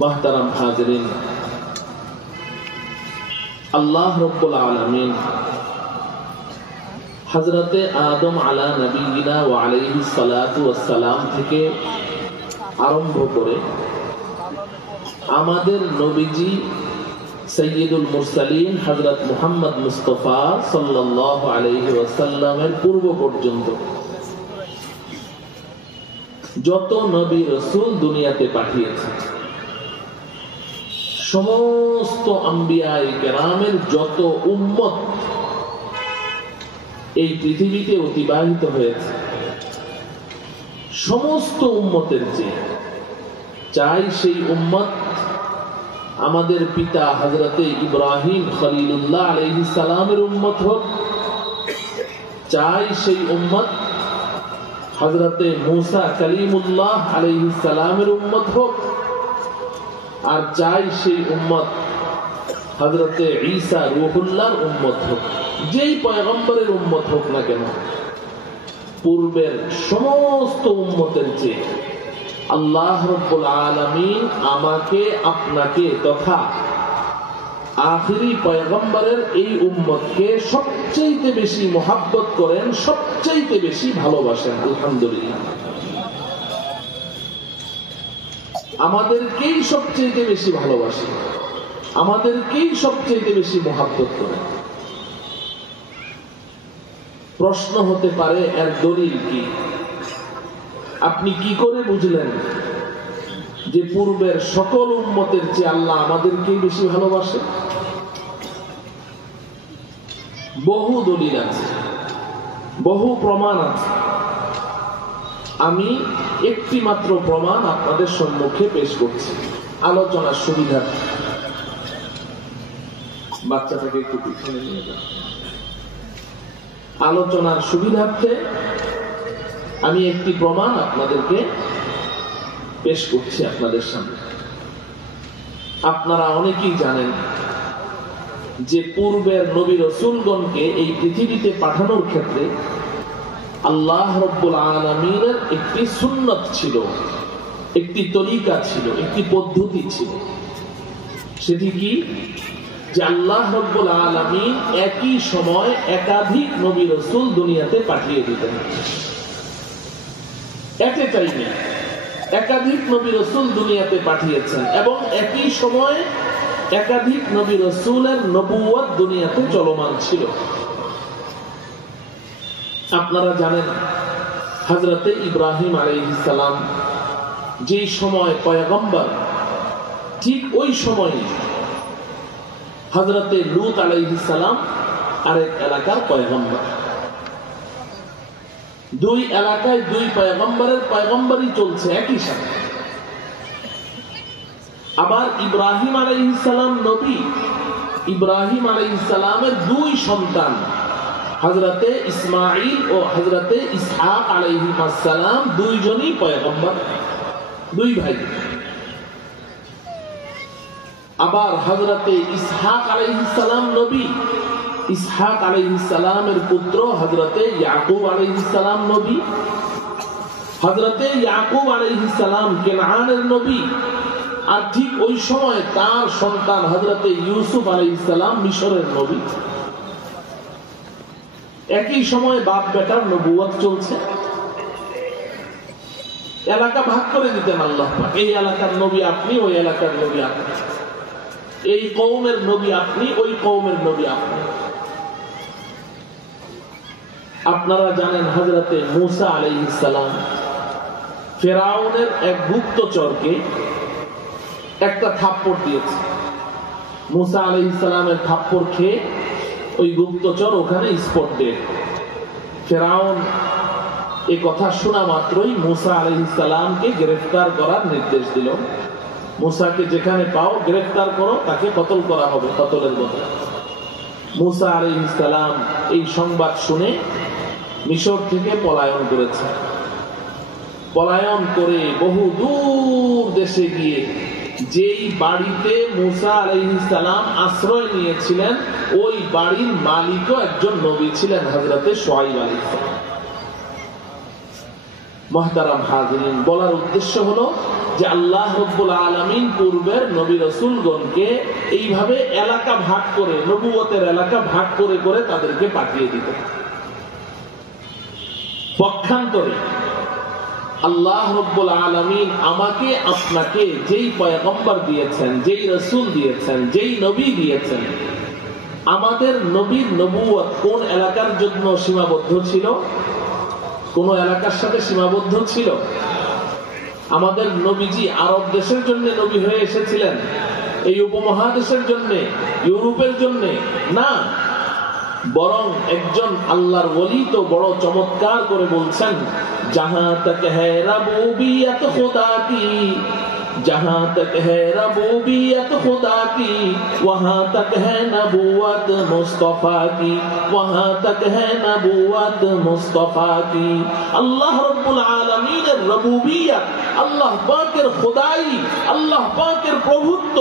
মুহতারাম হাজিরিন, আল্লাহ রাব্বুল আলামিন হযরতে আদম আলা নবিয়িনা ওয়া আলাইহিস সালাতু ওয়াস সালাম থেকে আরম্ভ করে আমাদের নবীজি সাইয়্যিদুল মুরসালিন হযরত মুহাম্মদ মুস্তাফা সাল্লাল্লাহু আলাইহি ওয়াসাল্লামের পূর্ব পর্যন্ত যত নবী রাসূল দুনিয়াতে পাঠিয়েছেন, সমস্ত আম্বিয়ায়ে কেরামের যত উম্মত এই পৃথিবীতে অতিবাহিত হয়েছে, সমস্ত উম্মতের চেয়ে চাই সেই উম্মত আমাদের পিতা হযরতে ইব্রাহিম খলিলুল্লাহ আলাইহিস সালামের উম্মত হোক, চাই সেই উম্মত হযরতে মূসা কালিমুল্লাহ আলাইহিস সালামের উম্মত হোক, আর চাই সেই উম্মত হযরতে ঈসা রূহুল্লাহর উম্মত হোক। যেই পয়গম্বরের উম্মত হোক না কেন, পূর্বের সমস্ত উম্মতের চেয়ে আল্লাহ রাব্বুল আলামিন আমাকে আপনাকে তথা আখিরি পয়গম্বরের এই উম্মতকে সবচেয়ে বেশি মহব্বত করেন, সবচেয়ে বেশি ভালোবাসেন। আলহামদুলিল্লাহ, আমাদেরকেই সবচেয়ে বেশি ভালোবাসেন, আমাদেরকেই সবচেয়ে বেশি মহব্বত করেন। প্রশ্ন হতে পারে, এর দলিল কি? আপনি কি করে বুঝলেন যে পূর্বের সকল উম্মতের চেয়ে আল্লাহ আমাদেরকেই বেশি ভালোবাসে? বহু দলিল আছে, বহু প্রমাণ আছে। আমি একটি মাত্র প্রমাণ আপনাদের সম্মুখে পেশ করছি আলোচনার সুবিধা। বাচ্চাটাকে একটু পিছনে নিয়ে যান। আলোচনার সুবিধার্থে আমি একটি প্রমাণ আপনাদেরকে পেশ করছি আপনাদের সামনে। আপনারা অনেকেই জানেন যে পূর্বের নবী রাসূলগণকে এই পৃথিবীতে পাঠানোর ক্ষেত্রে আল্লাহ রাব্বুল আলামিনের একটি সুন্নাত ছিল, একটি তরিকা ছিল, একটি পদ্ধতি ছিল। সেটি কি? যে আল্লাহ রাব্বুল আলামিন একই সময় একাধিক নবী রাসূল দুনিয়াতে পাঠিয়ে দিতেন। এতে টাইমে একাধিক নবী রাসূল দুনিয়াতে পাঠিয়েছেন এবং একই সময় একাধিক নবী রাসূলের নবুয়ত দুনিয়াতে চলমান ছিল। আপনারা জানেন হযরতে ইব্রাহিম আলাইহিস সালাম যে সময় পয়গম্বর, ঠিক ওই সময়ে হযরতে লূত আলাইহিস সালাম আরেক এলাকার পয়গম্বর। দুই এলাকায় দুই পয়গম্বরের পয়গম্বরই চলছে একই সাথে। আবার ইব্রাহিম আলাইহিস সালাম নবী, ইব্রাহিম আলাইহিস সালামের দুই সন্তান হযরতে ইসমাঈল ও হযরতে ইসহাক আলাইহিস সালাম দুইজনই পয়গম্বর, দুই ভাই। আবার হযরতে ইসহাক আলাইহিস সালাম নবী, ইসহাক আলাইহিস সালামের পুত্র হযরতে ইয়াকুব আলাইহিস সালাম নবী, হযরতে ইয়াকুব আলাইহিস সালাম কেনানের নবী, আর ঠিক ওই সময় তার সন্তান হযরতে ইউসুফ আলাইহিস সালাম মিশরের নবী। একই সময় বাপ বেটার নবুয়ত চলছে। এলাকা ভাগ করে দিতেন আল্লাহ পাক, এই এলাকার নবী আপনি, ওই এলাকার নবী আপনি, এই কওমের নবী আপনি, ওই কওমের নবী আপনি। আপনারা জানেন হযরতে মূসা আলাইহিস সালাম ফেরাউনের এক গুপ্তচরকে একটা থাপ্পড় দিয়েছে। মূসা আলাইহিস সালামের থাপ্পড় খেয়ে ওই গুপ্তচর ওখানে স্পট ডেড। ফেরাউন এই কথা শোনা মাত্রই মূসা আলাইহিস সালামকে গ্রেফতার করার নির্দেশ দিল। মূসাকে যেখানে পাও গ্রেফতার করো, তাকে কতল করা হবে, কতলের বদলে। মূসা আলাইহিস সালাম এই সংবাদ শুনে মিশর থেকে পলায়ন করেছে। পলায়ন করে বহু দূর দেশে গিয়ে যেই বাড়িতে মূসা আলাইহিস সালাম আশ্রয় নিয়েছিলেন, ওই বাড়ির মালিকও একজন নবী ছিলেন, হযরতে শুআয়ব আলাইহিস সালাম। মুহতারাম হাজিরিন, বলার উদ্দেশ্য হলো যে আল্লাহ রাব্বুল আলামিন পূর্বের নবী রাসূলগণকে এইভাবে এলাকা ভাগ করে, নবুয়তের এলাকা ভাগ করে করে তাদেরকে পাঠিয়ে দিতেন। পক্ষান্তরে আল্লাহ রাব্বুল আলামিন আমাকে আপনাকে যেই পয়গম্বর দিয়েছেন, যেই রাসূল দিয়েছেন, যেই নবী দিয়েছেন, আমাদের নবীর নবুয়ত কোন এলাকার জন্য সীমাবদ্ধ ছিল? কোন এলাকার সাথে সীমাবদ্ধ ছিল? আমাদের নবীজি আরব দেশের জন্য নবী হয়ে এসেছিলেন, এই উপমহাদেশের জন্য, ইউরোপের জন্য না, বরং একজন আল্লাহর ওলি তো বড় চমৎকার করে বলছেন, জাহাं तक है रबूबियत खुदा की, जहां तक है रबूबियत खुदा की, वहां तक है नबूवत मुस्तफा की, वहां तक है नबूवत मुस्तफा की। अल्लाह रब्बुल आलमीনের রবুবিয়ত, আল্লাহ পাকের খোদাই, আল্লাহ পাকের প্রভুত্ব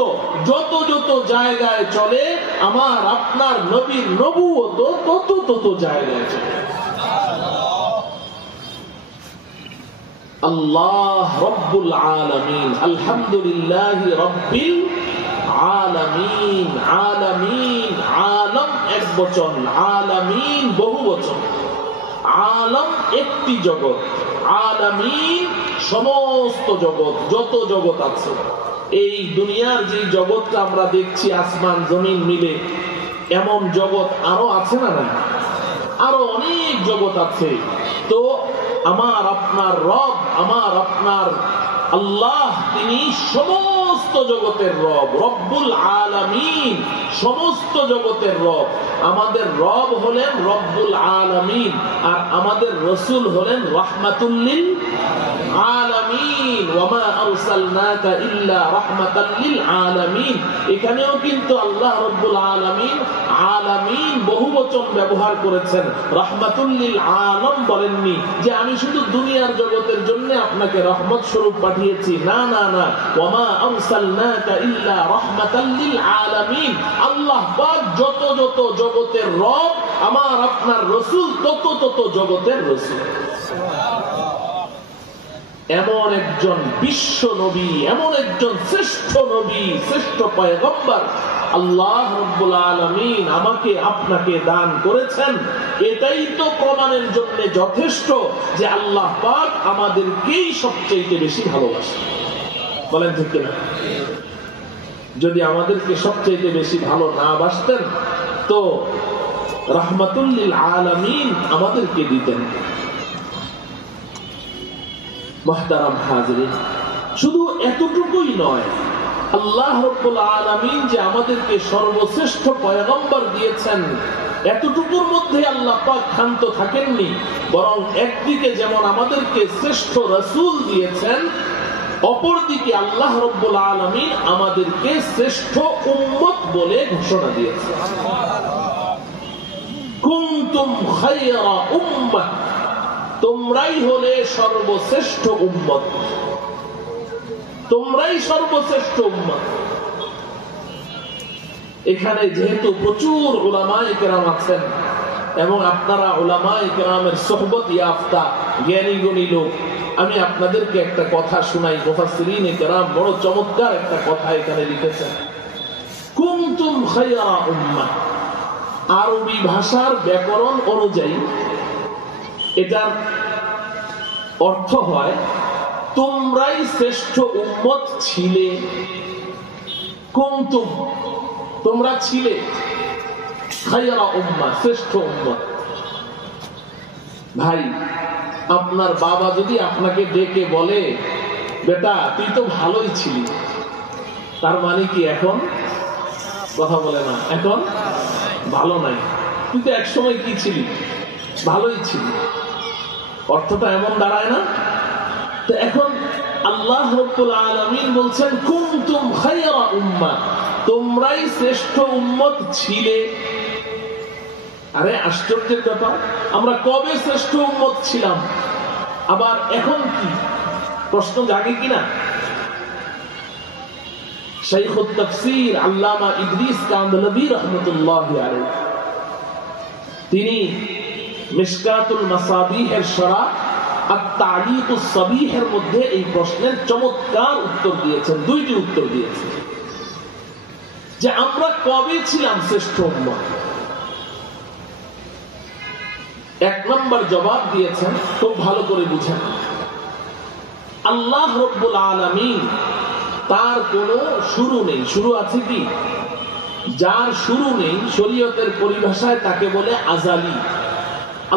যত যত জায়গায় চলে, আমার আপনার নবীর নবুয়ত তত তত জায়গায় চলে। আল্লাহ রব্বুল আলামিন, আলহামদুলিল্লাহ রব্বিল আলামিন। আলামিন, আলম এক বচন, আলামিন বহু বচন। আলম একটি জগৎ, আলামিন সমস্ত জগৎ, যত জগৎ আছে। এই দুনিয়ার যে জগৎটা আমরা দেখছি, আসমান জমিন মিলে, এমন জগৎ আরো আছে না? না, আরো অনেক জগৎ আছে। তো আমার আপনার রব, আমার আপনার আল্লাহ, তিনি সমস্ত জগতের রব, রব্বুল আলামিন, সমস্ত জগতের রব। আমাদের রব হলেন রব্বুল আলামিন, আর আমাদের রাসূল হলেন রাহমাতুল লিল আলামিন। ওয়ামা আরসালনাকা ইল্লা রাহমাতাল লিল আলামিন। এখানেও কিন্তু আল্লাহ রব্বুল আলামিন আলামিন বহুবচন ব্যবহার করেছেন, রাহমাতুল লিল আলাম বলেননি যে আমি শুধু দুনিয়ার জগতের জন্য আপনাকে রহমত স্বরূপ পাঠিয়েছি। না না না, ওয়ামা আরসালনাকা ইল্লা রাহমাতাল লিল আলামিন। আল্লাহ পাক যত যত জগতের রব, আমার আপনার রাসূল তত তত জগতের রাসূল। এমন একজন বিশ্ব নবী, এমন একজন শ্রেষ্ঠ নবী, শ্রেষ্ঠ পয়গম্বর আল্লাহ রাব্বুল আলামিন আমাকে আপনাকে দান করেছেন। এটাই তো প্রমাণের জন্য যথেষ্ট যে আল্লাহ পাক আমাদেরকেই সবচেয়ে বেশি ভালোবাসেন। বলেন ঠিক কিনা? যদি আমাদেরকে সবচেয়ে বেশি ভালো না বাসতেন তো রাহমাতুল লিল আলামিন আমাদেরকে দিতেন। মুহতারাম হাজিরিন, শুধু এতটুকুই নয়, আল্লাহ রাব্বুল আলামিন যে আমাদেরকে সর্বশ্রেষ্ঠ পয়গম্বর দিয়েছেন, এতটুকুর মধ্যে আল্লাহ পাক ক্ষান্ত থাকেননি, বরং একদিকে যেমন আমাদেরকে শ্রেষ্ঠ রাসূল দিয়েছেন, অপরদিকে আল্লাহ রাব্বুল আলামিন আমাদেরকে শ্রেষ্ঠ উম্মত বলে ঘোষণা দিয়েছেন। কুনতুম খায়রা উম্মাহ, তোমরাই হলে সর্বশ্রেষ্ঠ উম্মত, তোমরাই সর্বশ্রেষ্ঠ উম্মত। এখানে যেহেতু প্রচুর উলামায়ে কেরাম আছেন এবং আপনারা উলামায়ে কেরামের সোহবত ইয়াফতা জ্ঞানী গুণী লোক, আমি আপনাদেরকে একটা কথা শোনাই। মুফাসসিরিনে কেরাম বড় চমৎকার একটা কথা এখানে লিখেছেন, কুনতুম খায়রা উম্মাহ। আরবি ভাষার ব্যাকরণ অনুযায়ী এটার অর্থ হয় তোমরাই শ্রেষ্ঠ উম্মত ছিলে। কুনতুম, তোমরা ছিলে, খায়রা উম্মাহ, শ্রেষ্ঠ উম্মত। ভাই, আপনার বাবা যদি আপনাকে ডেকে বলে, বেটা তুই তো ভালোই ছিলি, তার মানে কি এখন কথা বলে না, এখন ভালো নাই, তুই তো একসময় কি ছিলি, ভালোই ছিলি, অর্থটা এমন দাঁড়ায় না? তো এখন আল্লাহ রাব্বুল আলামিন বলছেন কুনতুম খায়রা উম্মাহ, তোমরাই শ্রেষ্ঠ উম্মত ছিলে। আরে আশ্চর্যের ব্যাপার, আমরা কবে শ্রেষ্ঠ উম্মত ছিলাম, আবার এখন কি? প্রশ্ন জাগে কিনা? শাইখুত তাফসীর আল্লামা ইদ্রিস কান্দলবী রাহমাতুল্লাহি আলাইহি, তিনি মিশকাতুল মাসাবিহের শরহ আত-তা'লিকুস সাবিহের মধ্যে এই প্রশ্নের চমৎকার উত্তর দিয়েছেন, দুইটি উত্তর দিয়েছেন যে আমরা কবে ছিলাম শ্রেষ্ঠ উম্মত। এক নম্বর জবাব দিয়েছেন, খুব ভালো করে বুঝেন, আল্লাহ রাব্বুল আলামিন তার কোনো শুরু নেই। শুরু আছে কি? যার শুরু নেই শরীয়তের পরিভাষায় তাকে বলে আজালি।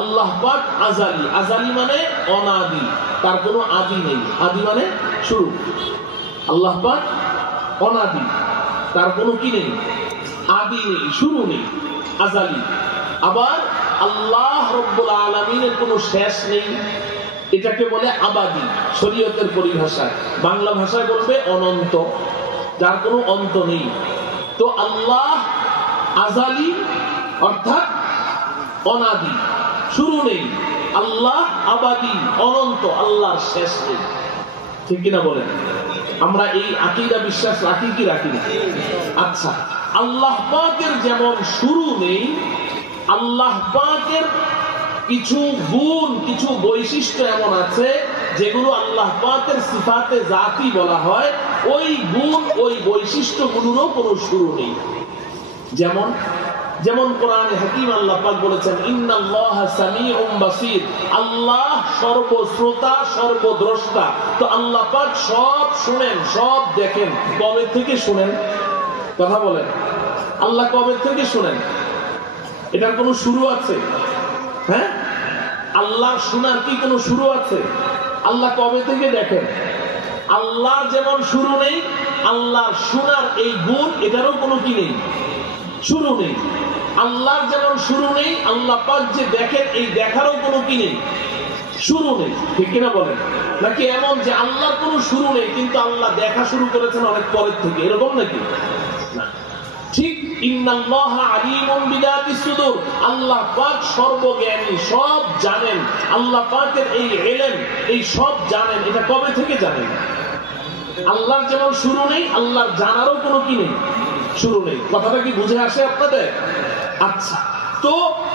আল্লাহ পাক আজালি। আজালি মানে অনাদি, তার কোনো আদি নেই। আদি মানে শুরু। আল্লাহ পাক অনাদি, তার কোনো কি নেই? আদি নেই, শুরু নেই, আজালি। আবার আল্লাহ রাব্বুল আলামিনের কোনো শেষ নেই, এটাকে বলে আবাদি শরীয়তের পরিভাষায়। বাংলা ভাষায় বলবে অনন্ত, যার কোনো অন্ত নেই। তো আল্লাহ আজালি অর্থাৎ অনাদি, শুরু নেই। আল্লাহ আবাদি, অনন্ত, আল্লাহর শেষ নেই। ঠিক কিনা বলেন? আমরা এই আকীদা বিশ্বাস রাখি কি রাখি না? আচ্ছা, আল্লাহ পাকের যেমন শুরু নেই, আল্লাহ পাকের কিছু গুণ, কিছু বৈশিষ্ট্য এমন আছে যেগুলো আল্লাহ পাকের সিফাতে জাতি বলা হয়। ওই গুণ, ওই বৈশিষ্ট্যগুলোরও কোনো শুরু নেই। যেমন যেমন কোরআনে হাকিম আল্লাহ পাক বলেছেন, ইন্নাল্লাহা সামিউম বাসীর, আল্লাহ সর্বশ্রোতা সর্বদ্রষ্টা। তো আল্লাহ পাক সব শুনেন, সব দেখেন। কবে থেকে শুনেন? কথা বলেন, আল্লাহ কবে থেকে শুনেন? এটার কোনো শুরু আছে? হ্যাঁ, আল্লাহ শোনার কি কোনো শুরু আছে? আল্লাহ কবে থেকে দেখেন? আল্লাহর যেমন শুরু নেই, আল্লাহর শোনার এই গুণ, এটারও কোনো কি নেই? শুরু নেই। আল্লাহর যেমন শুরু নেই, আল্লাহ পাক যে দেখেন, এই দেখারও কোনো কি নেই? শুরু নেই। ঠিক কিনা বলেন? নাকি এমন যে আল্লাহর কোনো শুরু নেই কিন্তু আল্লাহ দেখা শুরু করেছেন অনেক পরের থেকে, এরকম নাকি? না। ঠিক ইন্নাল্লাহা আলিমুন বিযাতিস সুদূর, আল্লাহ পাক সর্বজ্ঞানী, সব জানেন। আল্লাহ পাকের এই ইলম, এই সব জানেন। এটা কবে থেকে জানেন? আল্লাহর যেমন শুরু নেই, আল্লাহর জানারও কোনো কি নেই? শুরু নেই। কথাটা কি বুঝে আসে আপনাদের? আচ্ছা, তো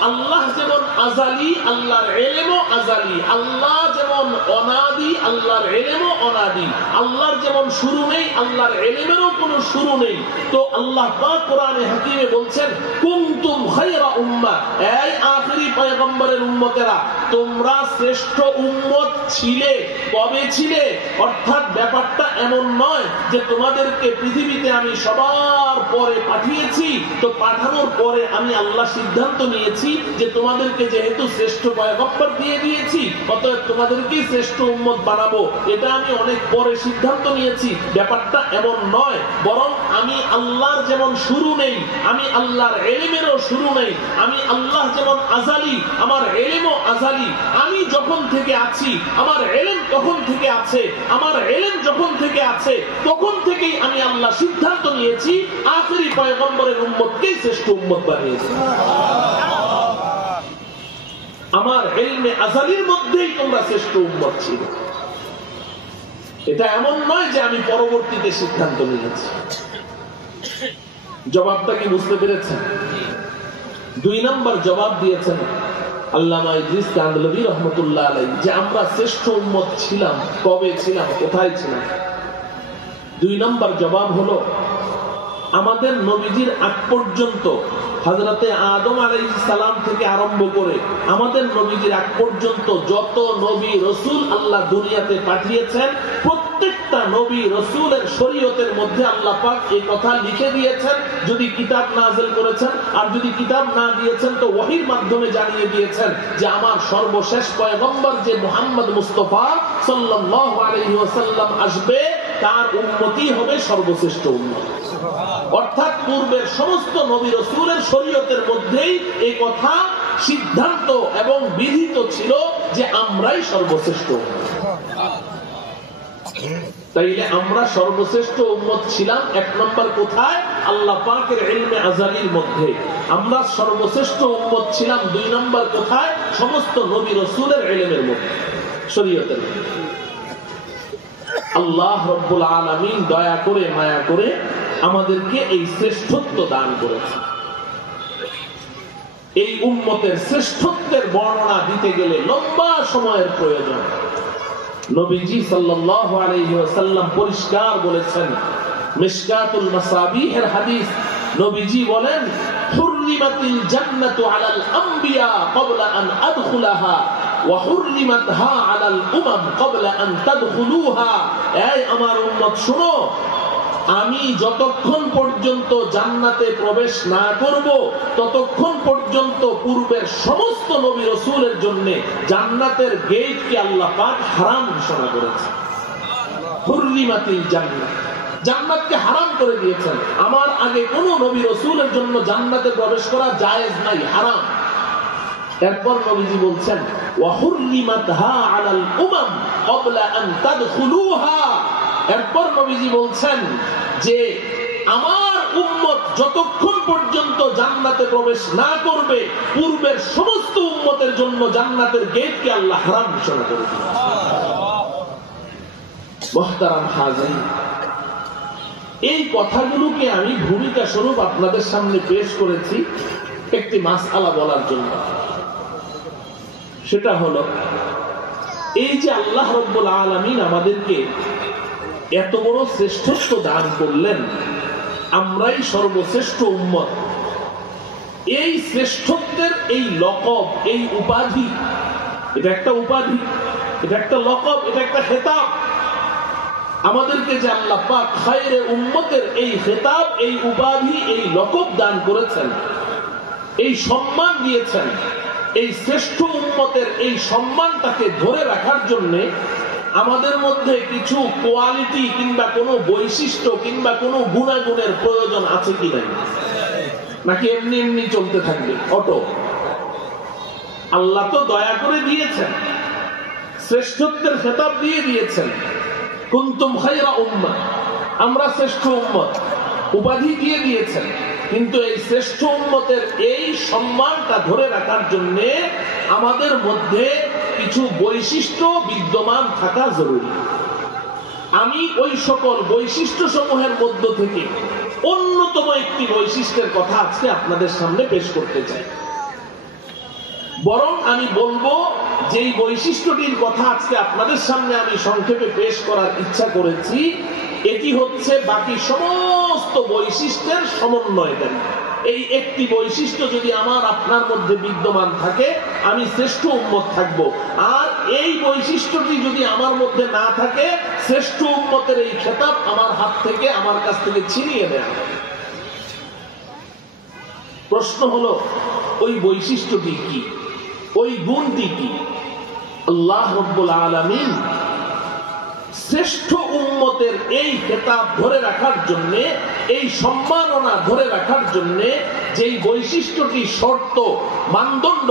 আল্লাহ যেমন আজালি, আল্লাহর ইলমও আজালি। আল্লাহ যেমন অনাদি, আল্লাহর ইলমও অনাদি। আল্লাহর যেমন শুরু নেই, আল্লাহর ইলমেরও কোনো শুরু নেই। তো আল্লাহ পাক কোরআনে হাকিমে বলছেন, কুনতুম খায়রা উম্মাহ, এই আখিরি পয়গম্বরের উম্মতেরা, তোমরা শ্রেষ্ঠ উম্মত ছিলে। কবে ছিলে? অর্থাৎ ব্যাপারটা এমন নয় যে তোমাদেরকে পৃথিবীতে আমি সবার পরে পাঠিয়েছি, তো পাঠানোর পরে আমি আল্লাহ সিদ্ধান্ত নিয়েছি যে তোমাদেরকে যেহেতু শ্রেষ্ঠ পয়গম্বর দিয়ে দিয়েছি, অতএব তোমাদেরকেই শ্রেষ্ঠ উম্মত বানাবো। এটা আমি অনেক পরে সিদ্ধান্ত নিয়েছি। ব্যাপারটা এমন নয়, বরং আমি আল্লাহর যেমন শুরু নেই, আমি আল্লাহর ইলমেরও শুরু নেই। আমি আল্লাহ যেমন আজালি, আমার ইলমও আজালি। আমি যখন থেকে আছি, আমার ইলম তখন থেকে আছে। আমার ইলম যখন থেকে আছে, তখন থেকেই আমি আল্লাহ সিদ্ধান্ত নিয়েছি আখিরি পয়গম্বরের উম্মতকেই শ্রেষ্ঠ উম্মত বানিয়েছি। আমার ইলমে আজালির মধ্যেই তোমরা শ্রেষ্ঠ উম্মত ছিল। এটা এমন নয় যে আমি পরবর্তীতে সিদ্ধান্ত নিয়েছি। জবাবটা কি বুঝতে পেরেছেন? দুই নম্বর জবাব দিয়েছেন আল্লামা ইদ্রিস কান্দলভী রহমতুল্লাহ আলাইহি, যে আমরা শ্রেষ্ঠ উম্মত ছিলাম। কবে ছিলাম? কোথায় ছিলাম? দুই নম্বর জবাব হলো, আমাদের নবীজির আগ পর্যন্ত, হযরতে আদম আলাইহিস সালাম থেকে আরম্ভ করে আমাদের নবীজির আগ পর্যন্ত যত নবী রাসূল আল্লাহ দুনিয়াতে পাঠিয়েছেন, প্রত্যেকটা নবী রাসূলের শরীয়তের মধ্যে আল্লাহ পাক এই কথা লিখে দিয়েছেন। যদি কিতাব নাযিল করেছেন, আর যদি কিতাব না দিয়েছেন তো ওহীর মাধ্যমে জানিয়ে দিয়েছেন যে আমার সর্বশেষ পয়গম্বর যে মুহাম্মদ মুস্তাফা সাল্লাল্লাহু আলাইহি ওয়াসাল্লাম আসবে, তার উম্মতই হবে সর্বশ্রেষ্ঠ উম্মত। অর্থাৎ পূর্বের সমস্ত নবী রাসূলের শরীয়তের মধ্যেই এই কথা সিদ্ধান্ত এবং বিধিত ছিল যে আমরাই সর্বশ্রেষ্ঠ উম্মত। তাইলে আমরা সর্বশ্রেষ্ঠ উম্মত ছিলাম এক নম্বর কোথায়? আল্লাহ পাকের ইলমে আজালির মধ্যে। আমরা সর্বশ্রেষ্ঠ উম্মত ছিলাম দুই নম্বর কোথায়? সমস্ত নবী রাসূলের ইলমের মধ্যে, শরীয়তের মধ্যে। আল্লাহ রাব্বুল আলামিন দয়া করে, মায়া করে আমাদেরকে এই শ্রেষ্ঠত্ব দান করেছে। এই উম্মতের শ্রেষ্ঠত্বের বর্ণনা দিতে গেলে লম্বা সময়ের প্রয়োজন। নবীজি সাল্লাল্লাহু আলাইহি ওয়াসাল্লাম পরিষ্কার বলেছেন, মিশকাতুল মাসাবিহের হাদিস, নবীজি বলেন, হুররিমাতিল জান্নাতু আলাল আম্বিয়া ক্বাবলা আন আদখুলাহা ওয়া হুররিমাতহা আলাল উমাম ক্বাবলা আন তাদখুলুহা। এই আমার উম্মত শুনো, আমি যতক্ষণ পর্যন্ত জান্নাতে প্রবেশ না করব ততক্ষণ পর্যন্ত পূর্বের সমস্ত নবী রাসূলের জন্য জান্নাতের গেটকে আল্লাহ পাক হারাম ঘোষণা করেছে। হুররিমাতিল জান্নাত, জান্নাতকে হারাম করে দিয়েছেন। আমার আগে কোন নবী রাসূলের জন্য জান্নাতে প্রবেশ করা জায়েজ নাই, হারাম। এরপর নবীজি বলছেন, ওয়া হুররিমাতহা আলাল উমাম ক্বাবলা আন তাদখুলুহা। এরপর নবীজি বলছেন যে আমার উম্মত যতক্ষণ পর্যন্ত জান্নাতে প্রবেশ না করবে পূর্বের সমস্ত উম্মতের জন্য জান্নাতের গেটকে আল্লাহ হারাম ঘোষণা করে দিয়েছেন। মুহতারাম হাজিরিন, এই কথাগুলোকে আমি ভূমিকা স্বরূপ আপনাদের সামনে পেশ করেছি একটি মাসআলা বলার জন্য। সেটা হলো, এই যে আল্লাহ রাব্বুল আলামিন আমাদেরকে এত বড় শ্রেষ্ঠত্ব দান করলেন, আমরাই সর্বশ্রেষ্ঠ উম্মত, এই শ্রেষ্ঠত্বের এই লকব, এই উপাধি, এটা একটা উপাধি, এটা একটা লকব, এটা একটা খেতাব। আমাদেরকে যে আল্লাহ পাক খায়রে উম্মতের এই খেতাব, এই উপাধি, এই লকব দান করেছেন, এই সম্মান দিয়েছেন, এই শ্রেষ্ঠ উম্মতের এই সম্মানটাকে ধরে রাখার জন্য আমাদের মধ্যে কিছু কোয়ালিটি কিংবা কোনো বৈশিষ্ট্য কিংবা কোনো গুণাগুণের প্রয়োজন আছে কি নাই, নাকি এমনি এমনি চলতে থাকবে অটো? আল্লাহ তো দয়া করে দিয়েছেন, শ্রেষ্ঠত্বের খেতাব দিয়ে দিয়েছেন, কুনতুম খায়রা উম্মাহ, আমরা শ্রেষ্ঠ উম্মত, উপাধি দিয়ে দিয়েছেন। কিন্তু এই শ্রেষ্ঠ উম্মতের এই সম্মানটা ধরে রাখার জন্য আমাদের মধ্যে কিছু বৈশিষ্ট্য বিদ্যমান থাকা জরুরি। আমি ওই সকল বৈশিষ্ট্য সমূহের মধ্য থেকে অন্যতম একটি বৈশিষ্ট্যের কথা আজকে আপনাদের সামনে পেশ করতে চাই। বরং আমি বলবো, যেই বৈশিষ্ট্যটির কথা আজকে আপনাদের সামনে আমি সংক্ষেপে পেশ করার ইচ্ছা করেছি, এটি হচ্ছে বাকি সমস্ত বৈশিষ্ট্যের সমন্বয়কারী। এই একটি বৈশিষ্ট্য যদি আমার আপনার মধ্যে বিদ্যমান থাকে, আমি শ্রেষ্ঠ উম্মত থাকব। আর এই বৈশিষ্ট্যটি যদি আমার মধ্যে না থাকে, শ্রেষ্ঠ উম্মতের এই খেতাব আমার হাত থেকে, আমার কাছ থেকে ছিনিয়ে নেওয়া হবে। প্রশ্ন হলো, ওই বৈশিষ্ট্যটি কি, ওই গুণটি কি? আল্লাহ রাব্বুল আলামিন শ্রেষ্ঠ উম্মতের এই খেতাব ধরে রাখার জন্য, এই সম্মাননা ধরে রাখার জন্য যেই বৈশিষ্ট্যটি শর্ত, মানদণ্ড,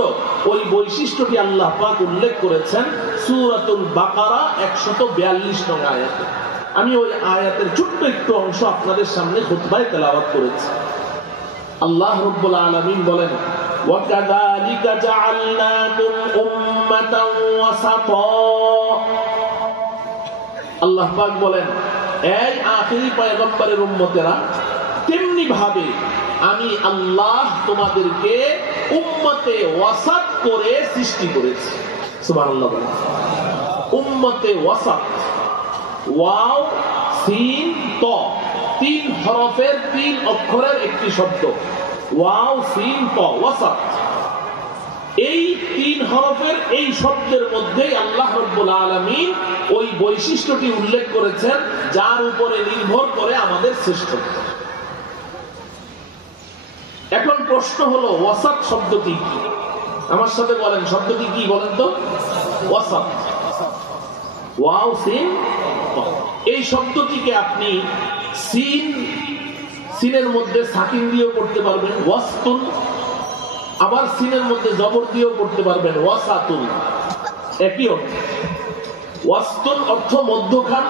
ওই বৈশিষ্ট্যটি আল্লাহ পাক উল্লেখ করেছেন সূরাতুল বাকারা 142 নং আয়াতে। আমি ওই আয়াতের ছোট্ট একটু অংশ আপনাদের সামনে খুতবায় তেলাওয়াত করেছি। আল্লাহ রাব্বুল আলামিন বলেন, وَكَذَلِكَ جَعَلْنَاكُمْ أُمَّةً وَسَطًا। আল্লাহ পাক বলেন, এই আখিরি পয়গম্বরের উম্মতেরা, তেমনি ভাবে আমি আল্লাহ তোমাদেরকে উম্মতে ওয়াসাত করে সৃষ্টি করেছি। সুবহানাল্লাহ। উম্মতে ওয়াসাত, ওয়াও সিন ত, তিন হরফের, তিন অক্ষরের একটি শব্দ, ওয়াও সিন ত, ওয়াসাত। এই তিন হরফের এই শব্দের মধ্যে আল্লাহ রাব্বুল আলামিন ওই বৈশিষ্ট্যটি উল্লেখ করেছেন যার উপরে নির্ভর করে আমাদের শ্রেষ্ঠত্ব। এখন প্রশ্ন হলো, ওয়াসাত শব্দটি কি? আমার সাথে বলেন, শব্দটি কি বলেন তো? ওয়াসাত, ওয়াও সিন ত। এই শব্দটিকে আপনি সিনের মধ্যে সাকিন দিয়েও পড়তে পারবেন, ওয়াসতুন, আবার সিনের মধ্যে জবর দিয়েও পড়তে পারবেন, ওয়াসাতুন, একই অর্থ। ওয়াসতুন অর্থ মধ্যখান,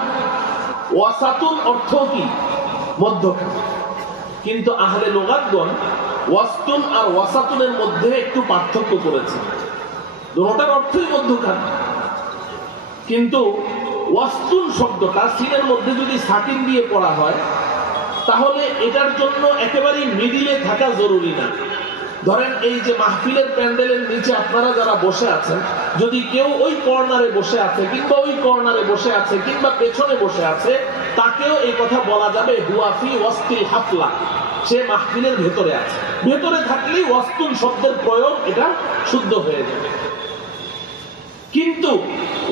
ওয়াসাতুন অর্থ কি? মধ্যখান। কিন্তু আহলে লুগাতগণ ওয়াসতুন আর ওয়াসাতুনের মধ্যে একটু পার্থক্য করেছে। দুটোটার অর্থই মধ্যখান, কিন্তু ওয়াসতুন শব্দটা সিনের মধ্যে যদি সাকিন দিয়ে পড়া হয় তাহলে এটার জন্য একেবারেই মিডিলে থাকা জরুরি না, ধরেন এই যে মাহফিলের প্যান্ডেলের নিচে আপনারা যারা বসে আছেন, যদি কেউ ওই কর্নারে বসে আছে কিংবা ওই কর্নারে বসে আছে কিংবা পেছনে বসে আছে, তাকেও এই কথা বলা যাবে হুয়াফি ওয়াস্তিল হাফলা, সে মাহফিলের ভেতরে আছে। ভেতরে থাকলেই ওয়াস্তুন শব্দের প্রয়োগ এটা শুদ্ধ হয়ে যাবে। কিন্তু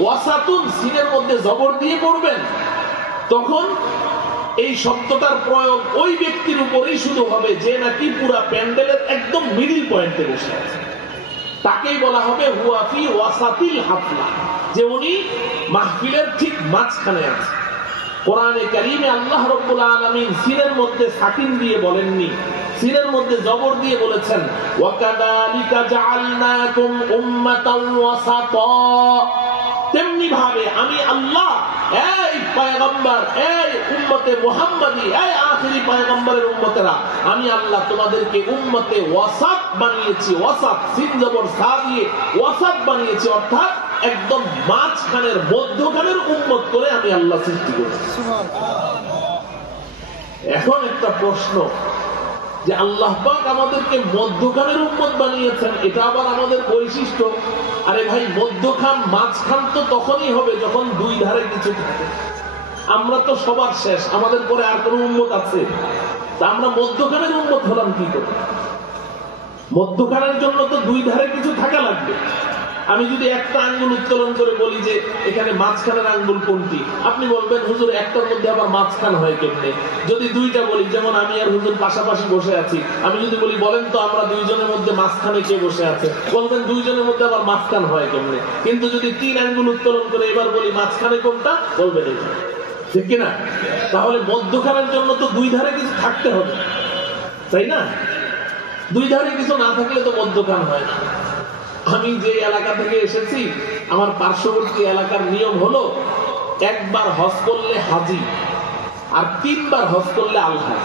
ওয়াসাতুন সিনের মধ্যে জবর দিয়ে পড়বেন, তখন এই শব্দটার প্রয়োগ ওই ব্যক্তির উপরেই শুধু হবে যে নাকি পুরা প্যান্ডেলের একদম মিডিল পয়েন্টে বসে আছে, তাকেই বলা হবে হুয়াফি ওয়াসাতিল হাফলা, যে উনি মাহফিলের ঠিক মাঝখানে আছে। কোরআনে কারীমে আল্লাহ রাব্বুল আলামিন সিনের মধ্যে সাকিন দিয়ে বলেননি, সিনের মধ্যে জবর দিয়ে বলেছেন ওয়াকাদালিকা জাআলনাকুম উম্মাতান ওয়াসাতা। তেমনি ভাবে আমি আল্লাহ এই পয়গম্বর, এই উম্মতে মুহাম্মাদি, এই আখিরি পয়গম্বরের উম্মতেরা, আমি আল্লাহ তোমাদেরকে উম্মতে ওয়াসাত বানিয়েছি। ওয়াসাত সিন জবর সা দিয়ে ওয়াসাত বানিয়েছি, অর্থাৎ একদম মাঝখানের মধ্যখানের উম্মত করে আমি আল্লাহ সৃষ্টি করেছি। এখন একটা প্রশ্ন, যে আল্লাহ পাক আমাদেরকে মধ্যখানের উম্মত বানিয়েছেন, এটা আবার আমাদের বৈশিষ্ট্য। আরে ভাই, মধ্যখান মাঝখান তো তখনই হবে যখন দুই ধারে কিছু থাকে। আমরা তো সবার শেষ, আমাদের পরে আর কোন উম্মত আছে? তা আমরা মধ্যখানের উম্মত হলাম কি করে? মধ্যখানের জন্য তো দুই ধারে কিছু থাকা লাগবে। আমি যদি একটা আঙ্গুল উত্তোলন করে বলি যে এখানে মাঝখানের আঙ্গুল কোনটি, আপনি বলবেন হুজুর একটার মধ্যে আবার মাঝখান হয় কেমনে? যদি দুইটা বলি, যেমন আমি আর হুজুর পাশাপাশি বসে আছি, আমি যদি বলি বলেন তো আমরা দুইজনের মধ্যে মাঝখানে কে বসে আছে, বলবেন দুইজনের মধ্যে আবার মাঝখান হয় কেমনে? কিন্তু যদি তিন আঙ্গুল উত্তোলন করে এবার বলি মাঝখানে কোনটা, বলবেন এটা, ঠিক কিনা? তাহলে মধ্যখানের জন্য তো দুই ধারে কিছু থাকতে হবে, তাই না? দুই ধারে কিছু না থাকলে তো মধ্যখান হয় না। আমি যে এলাকা থেকে এসেছি, আমার পার্শ্ববর্তী এলাকার নিয়ম হলো একবার হজ করলে হাজি আর 3 বার হজ করলে আলহাজ।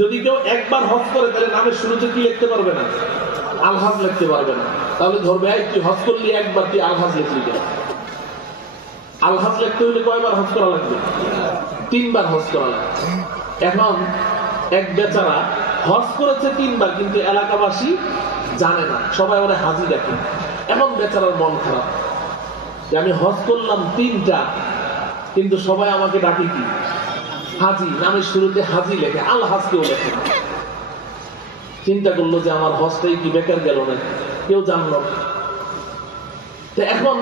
যদি কেউ একবার হজ করে তাহলে নামের শুরুতে কি লিখতে পারবে না? আলহাজ লিখতে পারবে না। তাহলে ধরবে তুই হজ করলি একবার, তুই আলহাজ লিখলি কেন? আলহাজ লিখতে হলে কয়বার হজ করা লাগবে? 3 বার হজ করা লাগবে। এখন এক বেচারা হজ করেছে 3 বার, কিন্তু এলাকাবাসী জানে না, সবাই ওরা হাজি দেখে। এখন বেচারার মন খারাপ যে আমি হজ করলাম 3টা, কিন্তু সবাই আমাকে ডাকে কি? হাজি। নামের শুরুতে হাজি লেখে, আলহাজ কেউ লেখে না। চিন্তা করলো যে আমার হজটাই কি বেকার গেল না, কেউ জানলো না। এখন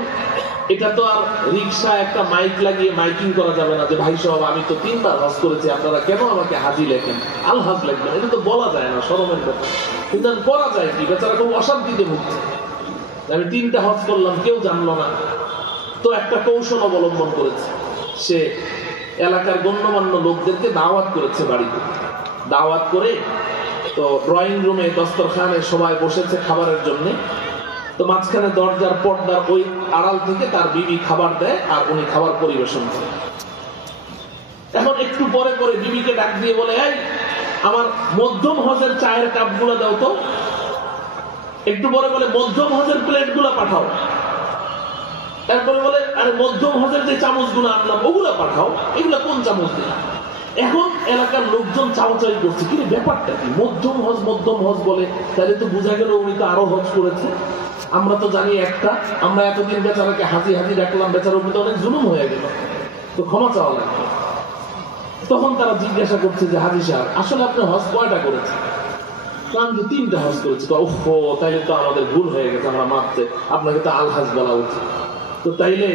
এটা তো আর রিক্সা একটা মাইক লাগিয়ে মাইকিং করা যাবে না যে ভাই সাহেব আমি তো 3 বার হজ করেছি, আপনারা কেন আমাকে হাজি লেখেন, আলহাজ লেখবেন? এটা তো বলা যায় না, শরমের কথা। কিন্তু করা যায় কি? বেচারা খুব অশান্তিতে ভুগছে, আমি 3টা হজ করলাম, কেউ জানলো না। তো একটা কৌশল অবলম্বন করেছে, সে এলাকার গণ্যমান্য লোকদেরকে দাওয়াত করেছে বাড়িতে। দাওয়াত করে তো ড্রয়িং রুমে দস্তরখানে সবাই বসেছে খাবারের জন্য। তো মাঝখানে দরজার পর্দার ওই আড়াল থেকে তার বিবি খাবার দেয় আর উনি খাবার পরিবেশন করেন। এখন একটু পরে পরে বিবিকে ডাক দিয়ে বলে, এই আমার মধ্যম হজের চায়ের কাপগুলো দাও তো। একটু পরে বলে মধ্যম হজের প্লেটগুলো পাঠাও। তারপরে বলে আরে মধ্যম হজের যে চামচগুলো আনলাম ওগুলো পাঠাও, এগুলো কোন চামচ দিলাম? এখন এলাকার লোকজন চাওচাই করছে, কিন্তু ব্যাপারটা কি? মধ্যম হজ বলে, তাহলে তো বোঝা গেল উনি তো আরো হজ করেছে। আমরা তো জানি একটা, আমরা এতদিন বেচারাকে হাজি হাজি ডাকলাম, বেচারার উপরে অনেক জুলুম হয়ে গেল, তো ক্ষমা চাওয়া লাগবে। তখন তারা জিজ্ঞাসা করছে যে হাজি সাহেব আসলে আপনি হজ কয়টা করেছেন? আমি তো 3টা হজ করেছি। ওহো, তাইলে তো আমাদের ভুল হয়ে গেছে, আমরা মাপতে, আপনাকে তো আলহাজ বলা উচিত। তো তাইলে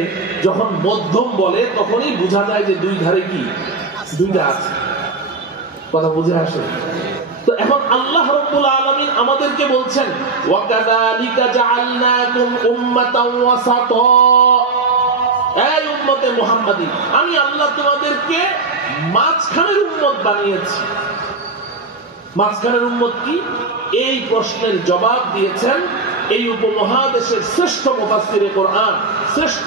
যখন মধ্যম বলে তখনই বোঝা যায় যে দুই ধারে কি? 2টা আছে। কথা বুঝে আসে? তো এখন আল্লাহ রাব্বুল আলামিন আমাদেরকে বলছেন ওয়াকাযালিকা জাআলনাকুম উম্মাতান ওয়াসাতা, এই উম্মতে মুহাম্মাদি, আমি আল্লাহ তোমাদেরকে মাঝখানের উম্মত বানিয়েছি। মাঝখানের উম্মত কি? এই প্রশ্নের জবাব দিয়েছেন এই উপমহাদেশের শ্রেষ্ঠ মুফাসসিরে কোরআন, শ্রেষ্ঠ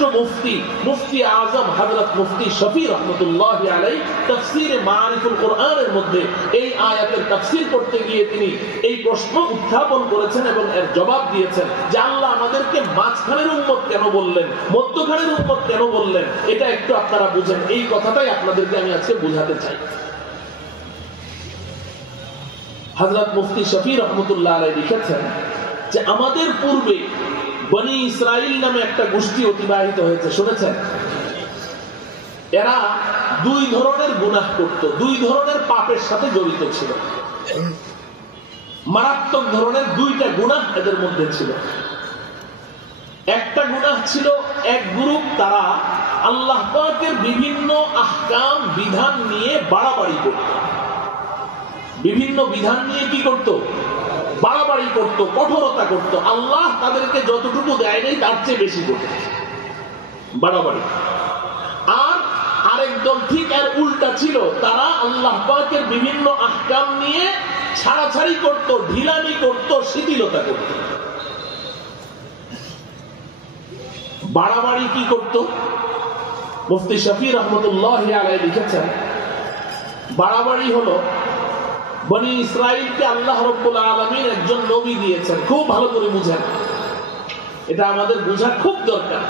মুফতি আজম হযরত মুফতি শফি রাহমাতুল্লাহি আলাইহি তাফসীরে মারিফুল কোরআনের মধ্যে এই আয়াতের তাফসীর করতে গিয়ে তিনি এই প্রশ্ন উত্থাপন করেছেন এবং এর জবাব দিয়েছেন যে আল্লাহ আমাদেরকে মাঝখানের উম্মত কেন বললেন, মধ্যখানের উম্মত কেন বললেন, এটা একটু আপনারা বুঝেন। এই কথাটাই আপনাদেরকে আমি আজকে বোঝাতে চাই। হযরত মুফতি শফি রহমতুল্লাহ আলাইহি লিখেছেন যে আমাদের পূর্বে বনি ইসরাইল নামে একটা গোষ্ঠী অতিবাহিত হয়েছে, শুনেছেন? এরা দুই ধরনের গুনাহ করত, দুই ধরনের পাপের সাথে জড়িত ছিল। মারাত্মক ধরনের দুইটা গুনাহ এদের মধ্যে ছিল। একটা গুনাহ ছিল, এক গ্রুপ তারা আল্লাহ পাকের বিভিন্ন আহকাম বিধান নিয়ে বাড়াবাড়ি করত। বিভিন্ন বিধান নিয়ে কি করত? বাড়াবাড়ি করত, কঠোরতা করত। আল্লাহ তাদেরকে যতটুকু দেয় নাই তার চেয়ে বেশি করত, বাড়াবাড়ি। আর আরেক দল ঠিক এর উল্টা ছিল, তারা আল্লাহ পাকের বিভিন্ন আহকাম নিয়ে ছাড়াছাড়ি করত, ঢিলামি করত, শিথিলতা করত। বাড়াবাড়ি কি করত? মুফতি শফি রহমতুল্লাহ আলাইহি লিখেছেন, বাড়াবাড়ি হলো বনি ইসরাইলকে আল্লাহ রাব্বুল আলামিন একজন নবী দিয়েছেন। খুব ভালো করে বুঝেন, এটা আমাদের বোঝা খুব দরকার।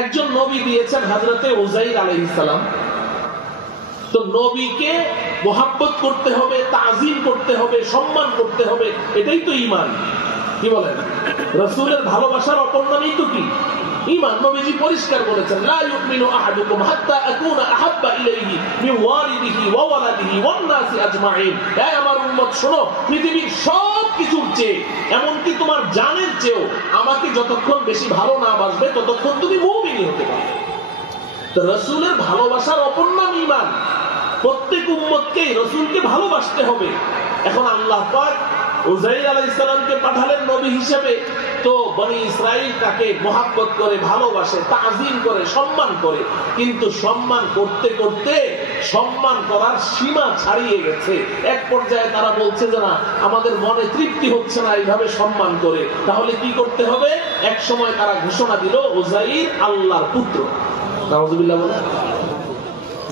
একজন নবী দিয়েছেন হযরতে উযাইর আলাইহিস সালাম। তো নবীকে মোহাব্বত করতে হবে, তাজিম করতে হবে, সম্মান করতে হবে, এটাই তো ঈমান। কি বলেন? রাসূলের ভালোবাসার অপর নামই তো কি? ঈমান। নবীজি পরিষ্কার বলেছেন, লা ইউমিনু আহাদুকুম হাত্তা আকুনা আহাব্বা ইলাইহি মিন ওয়ালিদিহি ওয়া ওয়ালাদিহি ওয়ান নাসি আজমাইন। হে আমার উম্মত শোনো, পৃথিবীর সব কিছুর চেয়ে, এমনকি তোমার জানের চেয়েও আমাকে যতক্ষণ বেশি ভালো না বাসবে ততক্ষণ তুমি মুমিন হতে পারবে। তো রাসূলের ভালোবাসার অপর নাম ঈমান। প্রত্যেক উম্মতকে রাসূলকে ভালোবাসতে হবে। এখন আল্লাহ পাক উযাইর আলাইহিস সালামকে পাঠালেন নবী হিসেবে, তো বনি ইসরাইল তাকে মহব্বত করে, ভালোবাসে, তাজিম করে, সম্মান করে। কিন্তু সম্মান করতে করতে সম্মান করার সীমা ছাড়িয়ে গেছে। এক পর্যায়ে তারা বলছে যে না, আমাদের মনে তৃপ্তি হচ্ছে না এইভাবে সম্মান করে, তাহলে কি করতে হবে? এক সময় তারা ঘোষণা দিল উযাইর আল্লাহর পুত্র। নাউযুবিল্লাহ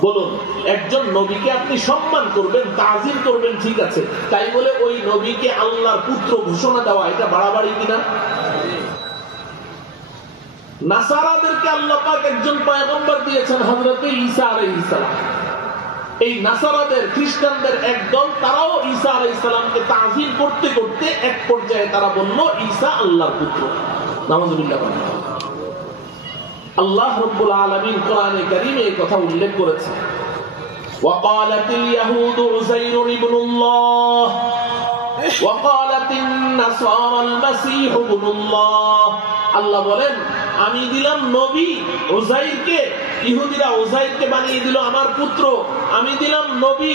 বলুন, একজন নবীকে আপনি সম্মান করবেন, তাজিম করবেন, ঠিক আছে, তাই বলে ওই নবীকে আল্লাহর পুত্র ঘোষণা দেওয়া এটা বাড়াবাড়ি কিনা? নাসারাদেরকে আল্লাহ পাক একজন পয়গম্বর দিয়েছেন, হযরতে ঈসা আলাইহিস সালাম। এই নাসারাদের, খ্রিস্টানদের একদল, তারাও ঈসা আলাইহিস সালামকে তাজিম করতে করতে এক পর্যায়ে তারা বলল ঈসা আল্লাহর পুত্র। নাউযুবিল্লাহ। আল্লাহ রাব্বুল আলামিন কোরআনে কারীমে এই কথা উল্লেখ করেছেন, ওয়াকালাতিল ইয়াহুদু উযাইরুন ইবনুল্লাহ ওয়াকালাতিন নাসারাল মাসীহু ইবনুল্লাহ। আল্লাহ বলেন, আমি দিলাম নবী উযাইরকে, ইহুদিরা উযাইরকে বানিয়ে দিল আমার পুত্র। আমি দিলাম নবী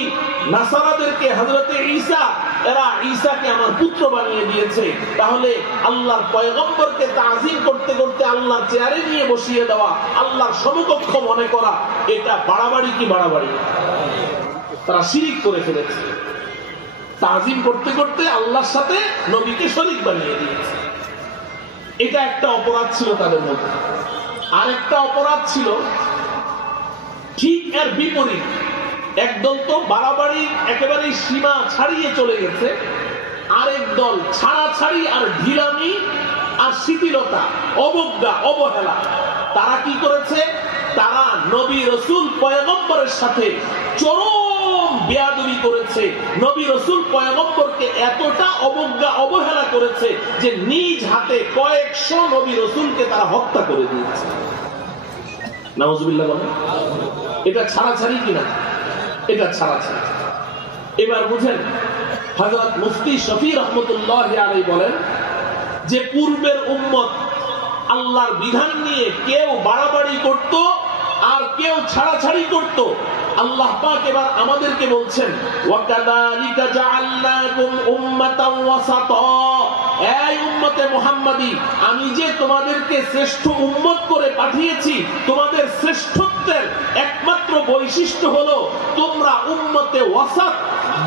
নাসারাদেরকে, হযরতে ঈসা, এরা ঈসাকে আমার পুত্র বানিয়ে দিয়েছে। তাহলে আল্লাহর পয়গম্বরকে তাজিম করতে করতে আল্লাহর চেয়ারে নিয়ে বসিয়ে দেওয়া, আল্লাহর সমকক্ষ মনে করা, এটা বাড়াবাড়ি কি বাড়াবাড়ি? তারা শিরিক করে ফেলেছে। তাজিম করতে করতে আল্লাহর সাথে নবীকে শরীক বানিয়ে দিয়েছে। এটা একটা অপরাধ ছিল তাদের মধ্যে। আরেকটা অপরাধ ছিল ঠিক এর বিপরীত। একদল তো বাড়াবাড়ি একেবারে সীমা ছাড়িয়ে চলে গেছে, আরেক দল ছাড়াছাড়ি আর ঢিলামি আর শিথিলতা, অবজ্ঞা, অবহেলা। তারা কি করেছে? তারা নবী রাসূল পয়গম্বরের সাথে চরম বেয়াদবি করেছে। নবী রাসূল পয়গম্বরকে এতটা অবজ্ঞা, অবহেলা করেছে যে নিজ হাতে কয়েকশো নবী রাসূলকে তারা হত্যা করে দিয়েছে। নাউযুবিল্লাহ বলেন, এটা ছাড়াছাড়ি কিনা? এটা ছাড়াছাড়ি। এবার বুঝেন, হযরত মুফতি শফি রহমতুল্লাহ আলাইহি বলেন যে পূর্বের উম্মত আল্লাহর বিধান নিয়ে কেউ বাড়াবাড়ি করত আর কেউ ছাড়াছাড়ি করত। আল্লাহ পাক এবার আমাদেরকে বলছেন, ওয়াকাযালিকা জাআলনাকুম উম্মাতান ওয়াসাতা। এই উম্মতে মুহাম্মাদী, আমি যে তোমাদেরকে শ্রেষ্ঠ উম্মত করে পাঠিয়েছি, তোমাদের শ্রেষ্ঠত্বের একমাত্র বৈশিষ্ট্য হলো তোমরা উম্মতে ওয়াসাত,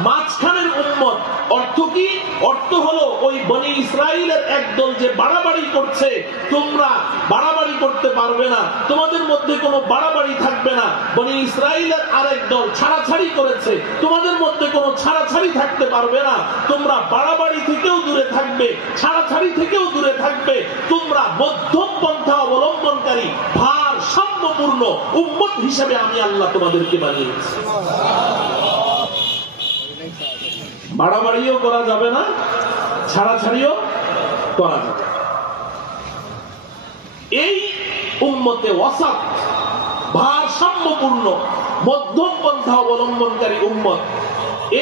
মাঝখানের উম্মত। অর্থ কি? অর্থ হলো ওই বনি ইসরাইলের একদল যে বাড়াবাড়ি করছে, তোমরা বাড়াবাড়ি করতে পারবে না, তোমাদের মধ্যে কোনো বাড়াবাড়ি থাকবে না। বনি ইসরাইলের আরেক দল ছাড়াছাড়ি করেছে, তোমাদের মধ্যে কোনো ছাড়াছাড়ি থাকতে পারবে না। তোমরা বাড়াবাড়ি থেকেও দূরে থাকবে, ছাড়াছাড়ি থেকেও দূরে থাকবে। তোমরা মধ্যম পন্থা অবলম্বনকারী ভারসাম্যপূর্ণ উম্মত হিসেবে আমি আল্লাহ তোমাদেরকে বানিয়েছি। বাড়াবাড়িও করা যাবে না, ছাড়াছাড়িও করা যাবে। এই উম্মতে ওয়াসাত, ভারসাম্যপূর্ণ মধ্যম পন্থা অবলম্বনকারী উম্মত,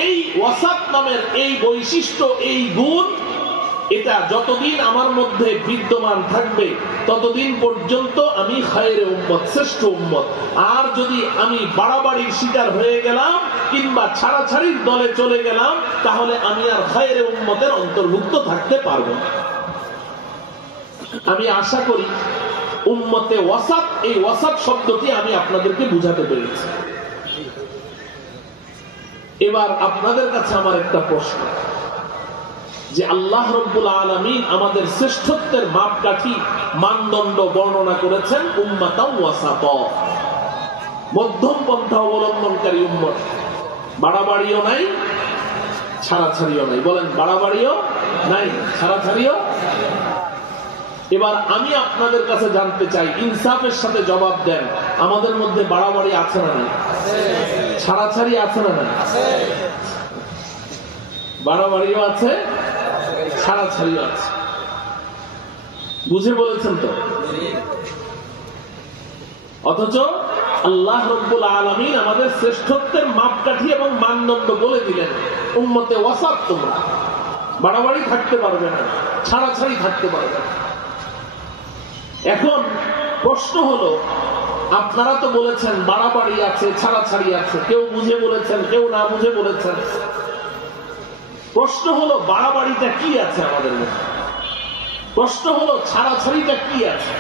এই ওয়াসাত নামের এই বৈশিষ্ট্য, এই গুণ, এটা যতদিন আমার মধ্যে বিদ্যমান থাকবে ততদিন পর্যন্ত আমি খায়রে উম্মত, শ্রেষ্ঠ উম্মত। আর যদি আমি বাড়াবাড়ির শিকার হয়ে গেলাম কিংবা ছাড়াছাড়ির দলে চলে গেলাম, তাহলে আমি আর খায়রে উম্মতের অন্তর্ভুক্ত থাকতে পারবো না। আমি আশা করি উম্মতে ওয়াসাত, এই ওয়াসাত শব্দটি আমি আপনাদেরকে বুঝাতে পেরেছি। এবার আপনাদের কাছে আমার একটা প্রশ্ন, যে আল্লাহ রাব্বুল আলামিন আমাদের শ্রেষ্ঠত্বের মাপকাঠি, মানদণ্ড বর্ণনা করেছেন উম্মাতাও ওয়াসাত, মধ্যম পন্থা অবলম্বনকারী উম্মত, বাড়াবাড়িও নাই, ছাড়াছাড়িও নাই। বলেন, বাড়াবাড়িও নাই, ছাড়াছাড়িও। এবার আমি আপনাদের কাছে জানতে চাই, ইনসাফের সাথে জবাব দেন, আমাদের মধ্যে বাড়াবাড়ি আছে না নাই? ছাড়াছাড়ি আছে না নাই? বাড়াবাড়িও আছে, ছাড়াছাড়িও আছে। বুঝে বলেছেন তো? অথচ আল্লাহ রাব্বুল আলামিন আমাদের শ্রেষ্ঠত্বের মাপকাঠি এবং মানদণ্ড বলে দিলেন, উম্মতে ওয়াসাত তোমরা, বাড়াবাড়ি থাকতে পারবে না, ছাড়াছাড়ি থাকতে পারবে না। এখন প্রশ্ন হলো, আপনারা তো বলেছেন বাড়াবাড়ি আছে, ছাড়াছাড়ি আছে, কেউ বুঝে বলেছেন, কেউ না বুঝে বলেছেন। প্রশ্ন হলো, বাড়াবাড়িটা কি আছে আমাদের মধ্যে? প্রশ্ন হলো, ছাড়াছাড়িটা কি আছে?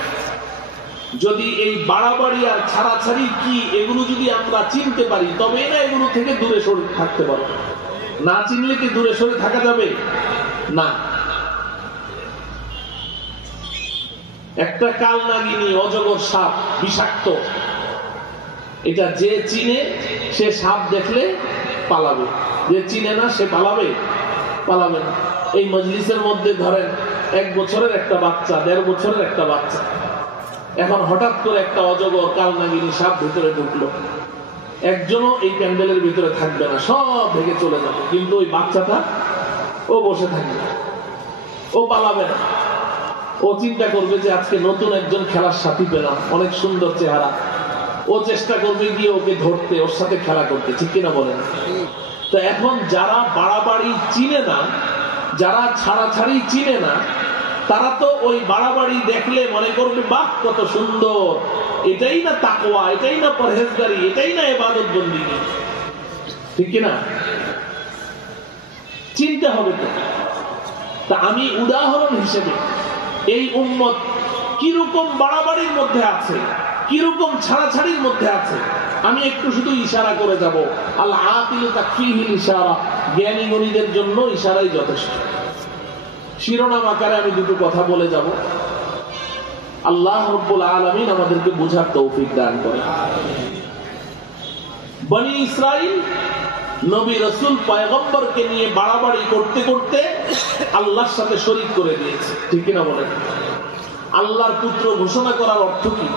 যদি এই বাড়াবাড়ি আর ছাড়াছাড়ি কি, এগুলো যদি আমরা চিনতে পারি, তবে না এগুলো থেকে দূরে সরে থাকতে পারবো। না চিনলে কি দূরে সরে থাকা যাবে? না। একটা কালনাগিনী, অজগর সাপ, বিষাক্ত, এটা যে চিনে সে সাপ দেখলে পালাবে, যে চিনে না সে পালাবে না। এই মজলিসের মধ্যে ধরেন 1 বছরের একটা বাচ্চা, 1.5 বছরের একটা বাচ্চা, এখন হঠাৎ করে একটা অজগর, কালনাগিনী সাপ ভিতরে ঢুকলো, একজনও এই প্যান্ডেলের ভিতরে থাকবে না, সব ভেঙে চলে যাবে। কিন্তু ওই বাচ্চাটা, ও বসে থাকবে, ও পালাবে না। ও চিন্তা করবে যে আজকে নতুন একজন খেলার সাথী পেলাম, অনেক সুন্দর চেহারা, ও চেষ্টা করবে গিয়ে ওকে ধরতে, ওর সাথে খেলা করতে, ঠিক কিনা বলেন? তো এখন যারা বাড়াবাড়ি চিনে না, যারা ছাড়াছাড়ি চিনে না, তারা তো ওই বাড়াবাড়ি দেখলে মনে করবে, বাহ কত সুন্দর, এটাই না তাকওয়া, এটাই না পরহেজগারি, এটাই না ইবাদত বন্দেগী, ঠিক কিনা? চিনতে হবে তো। তা আমি উদাহরণ হিসেবে এই উম্মত কিরকম বাড়াবাড়ির মধ্যে আছে, কিরকম ছাড়াছাড়ির মধ্যে আছে, আমি একটু শুধু ইশারা করে যাব। আল আকিল তাকফিহিল ইশারা, জ্ঞানী গণীদের জন্য ইশারাই যথেষ্ট। শিরোনাম আকারে আমি দুটো কথা বলে যাব। আল্লাহ রাব্বুল আলামিন আমাদেরকে বুঝার তৌফিক দান করেন। বনি ইসরাইল নবী রাসূল পয়গম্বরকে নিয়ে বাড়াবাড়ি করতে করতে আল্লাহর সাথে শরীক করে দিয়েছে, ঠিক কিনা বলেন? আল্লাহর পুত্র ঘোষণা করার অর্থ কি?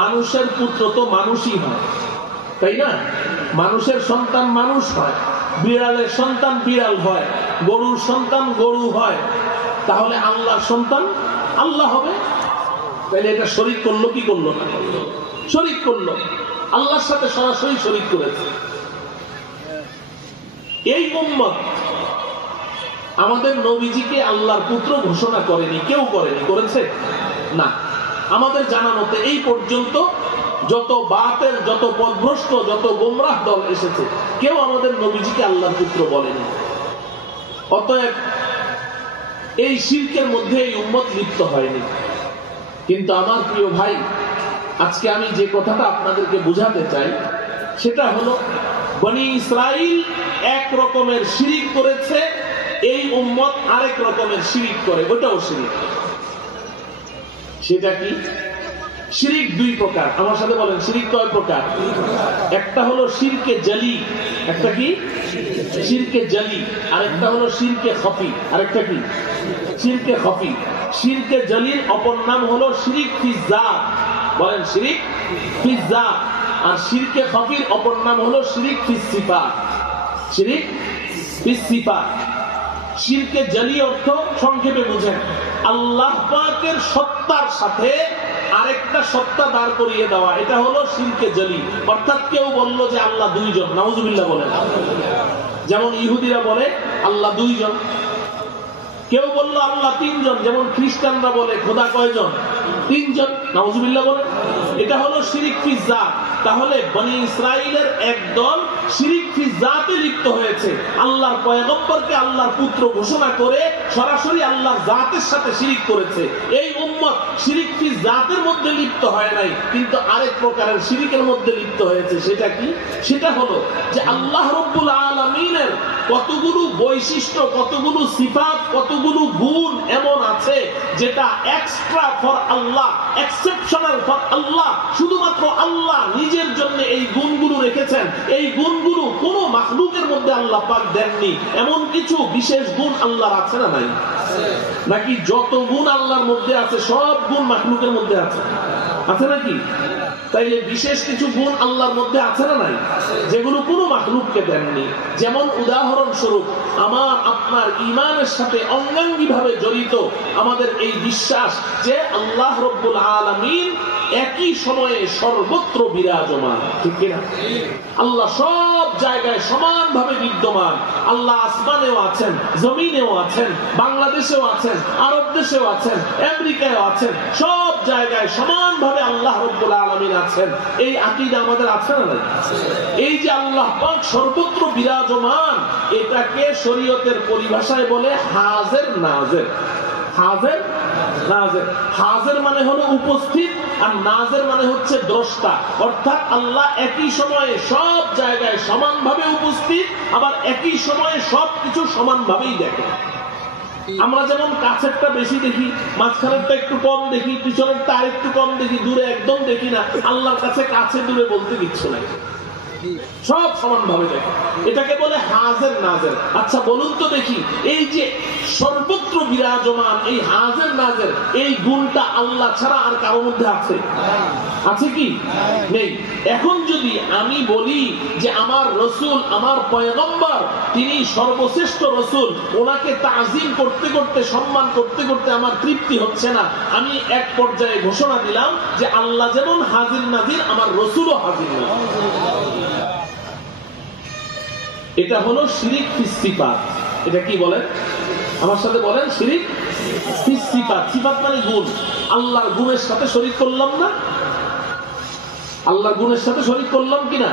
মানুষের পুত্র তো মানুষই হয়, তাই না? মানুষের সন্তান মানুষ হয়, বিড়ালের সন্তান বিড়াল হয়, গরুর সন্তান গরু হয়, তাহলে আল্লাহর সন্তান আল্লাহ হবে। তাহলে এটা শরীক করলো কি করলো না? শরীক করলো, আল্লাহর সাথে সরাসরি শরীক করেছে। এই উম্মত আমাদের নবীজিকে আল্লাহর পুত্র ঘোষণা করেনি, কেউ করেনি, করেছে না। আমাদের জানা মতে এই পর্যন্ত যত বাতের, যত পথভ্রষ্ট, যত গোমরাহ দল এসেছে, কেউ আমাদের নবীজিকে আল্লাহর পুত্র বলেনি। অতএব এই শিরকের মধ্যে এই উম্মত লিপ্ত হয়নি। কিন্তু আমার প্রিয় ভাই, আজকে আমি যে কথাটা আপনাদেরকে বুঝাতে চাই সেটা হলো, বনি ইসরাইল এক রকমের শিরিক করেছে, এই উম্মত আরেক রকমের শিরিক করে, ওটাও শিরিক। সেটা কি? শিরিক 2 প্রকার। আমার সাথে বলেন, শিরিক কয় প্রকার? একটা হলো শিরকে জলি, একটা কি? শিরকে জলি, আরেকটা হলো শিরকে খফি, আরেকটা কি? শিরকে খফি। শিরকে জলির অপর নাম হলো শিরিক ফিজ্জাত, বলেন শিরিক ফিজ্জাত। আর শিরকে খফির অপর নাম হলো শিরিক ফিসিফাত। শিরক ফিস সিফাত। শিরকে জলি অর্থ সংক্ষেপে বুঝেন আল্লাহ পাকের সত্তার সাথে আরেকটা সত্তা দাঁড় করিয়ে দেওয়া, এটা হলো শিরকে জলি। অর্থাৎ কেউ বললো যে আল্লাহ দুইজন, নাউজুবিল্লাহ বলেন। যেমন ইহুদিরা বলে আল্লাহ দুইজন। কেউ বললো আল্লাহ তিনজন, যেমন খ্রিস্টানরা বলে খোদা কয়জন? তিনজন, নাউজুবিল্লাহ বলেন। এটা হলো শিরক ফি যাত। তাহলে বনি ইসরাইলের একদল শিরক ফি যাতে লিপ্ত হয়েছে, আল্লাহর পয়গম্বরকে আল্লাহর পুত্র ঘোষণা করে সরাসরি আল্লাহর জাতের সাথে শিরক করেছে। এই উম্মত শিরক ফি যাতের মধ্যে লিপ্ত হয় নাই, কিন্তু আরেক প্রকারের শিরকের মধ্যে লিপ্ত হয়েছে। সেটা কি? সেটা হলো যে আল্লাহ রাব্বুল আলামিনের কতগুলো বৈশিষ্ট্য, কতগুলো সিফাত, কতগুলো গুণ এমন আছে যেটা extra for Allah, exceptional for Allah. শুধুমাত্র আল্লাহ নিজের জন্য এই গুণগুলো রেখেছেন। এই গুণগুলো কোন মাখলুকের মধ্যে আল্লাহ পাক দেননি। এমন কিছু বিশেষ গুণ আল্লাহর আছে না নাই? নাকি যত গুণ আল্লাহর মধ্যে আছে সব গুণ মাখলুকের মধ্যে আছে? আছে নাকি? তাইলে বিশেষ কিছু গুণ আল্লাহর মধ্যে আছে না নাই, যেগুলো কোনো মাখলুককে দেননি। যেমন উদাহরণস্বরূপ আমার আপনার ঈমানের সাথে অঙ্গাঙ্গিভাবে জড়িত আমাদের এই বিশ্বাস যে আল্লাহ রাব্বুল আলামিন একই সময়ে সর্বত্র বিরাজমান, ঠিক কিনা? আল্লাহ সব জায়গায় সমানভাবে বিদ্যমান। আল্লাহ আসমানেও আছেন, জমিনেও আছেন, বাংলাদেশেও আছেন, আরব দেশেও আছেন, আমেরিকায়ও আছেন। সব জায়গায় সমানভাবে আল্লাহ রাব্বুল আলামিন আছেন। এই আকীদা আমাদের আছে না? এই যে আল্লাহ পাক সর্বত্র বিরাজমান, এটাকে শরীয়তের পরিভাষায় বলে হাজির নাজির। হাজির নাজির। হাজির মানে হলো উপস্থিত, আর নাজির মানে হচ্ছে দ্রষ্টা। অর্থাৎ আল্লাহ একই সময়ে সব জায়গায় সমানভাবে উপস্থিত, আবার একই সময়ে সবকিছু সমানভাবেই দেখে। আমরা যেমন কাছেরটা বেশি দেখি, মাঝখানেরটা একটু কম দেখি, পিছনেরটা আর একটু কম দেখি, দূরে একদম দেখি না। আল্লাহর কাছে কাছে দূরে বলতে কিচ্ছু নাই, সব সমানভাবে দেখে। এটাকে বলে হাজির নাজির। আচ্ছা বলুন তো দেখি, এই যে সর্বত্র বিরাজমান, এই হাজির নাজির, এই গুণটা আল্লাহ ছাড়া আর কারো মধ্যে আছে? আছে কি? নেই। এখন যদি আমি বলি যে আমার রসুল, আমার পয়গম্বর, তিনি সর্বশ্রেষ্ঠ রসুল, ওনাকে তাজিম করতে করতে, সম্মান করতে করতে আমার তৃপ্তি হচ্ছে না, আমি এক পর্যায়ে ঘোষণা দিলাম যে আল্লাহ যেমন হাজির নাজির, আমার রসুলও হাজির নাজির। এটা হলো শিরিক ফিস সিফাত। এটা কি বলেন? আমার সাথে বলেন, শিরিক ফিস সিফাত। সিফাত মানে গুণ। আল্লাহর গুণের সাথে শরীক করলাম না? আল্লাহর গুণের সাথে শরীক করলাম কিনা?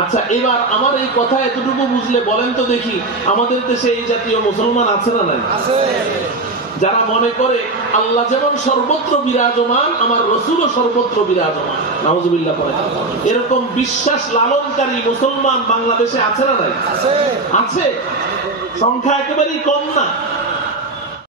আচ্ছা, এবার আমার এই কথা এতটুকু বুঝলে বলেন তো দেখি, আমাদের দেশে এই জাতীয় মুসলমান আছে না নাই? যারা মনে করে আল্লাহ যেমন সর্বত্র বিরাজমান, আমার রসুলও সর্বত্র বিরাজমান। নাউজুবিল্লাহ পড়ে। এরকম বিশ্বাস লালনকারী মুসলমান বাংলাদেশে আছে না নাই? আছে। সংখ্যা একেবারেই কম না।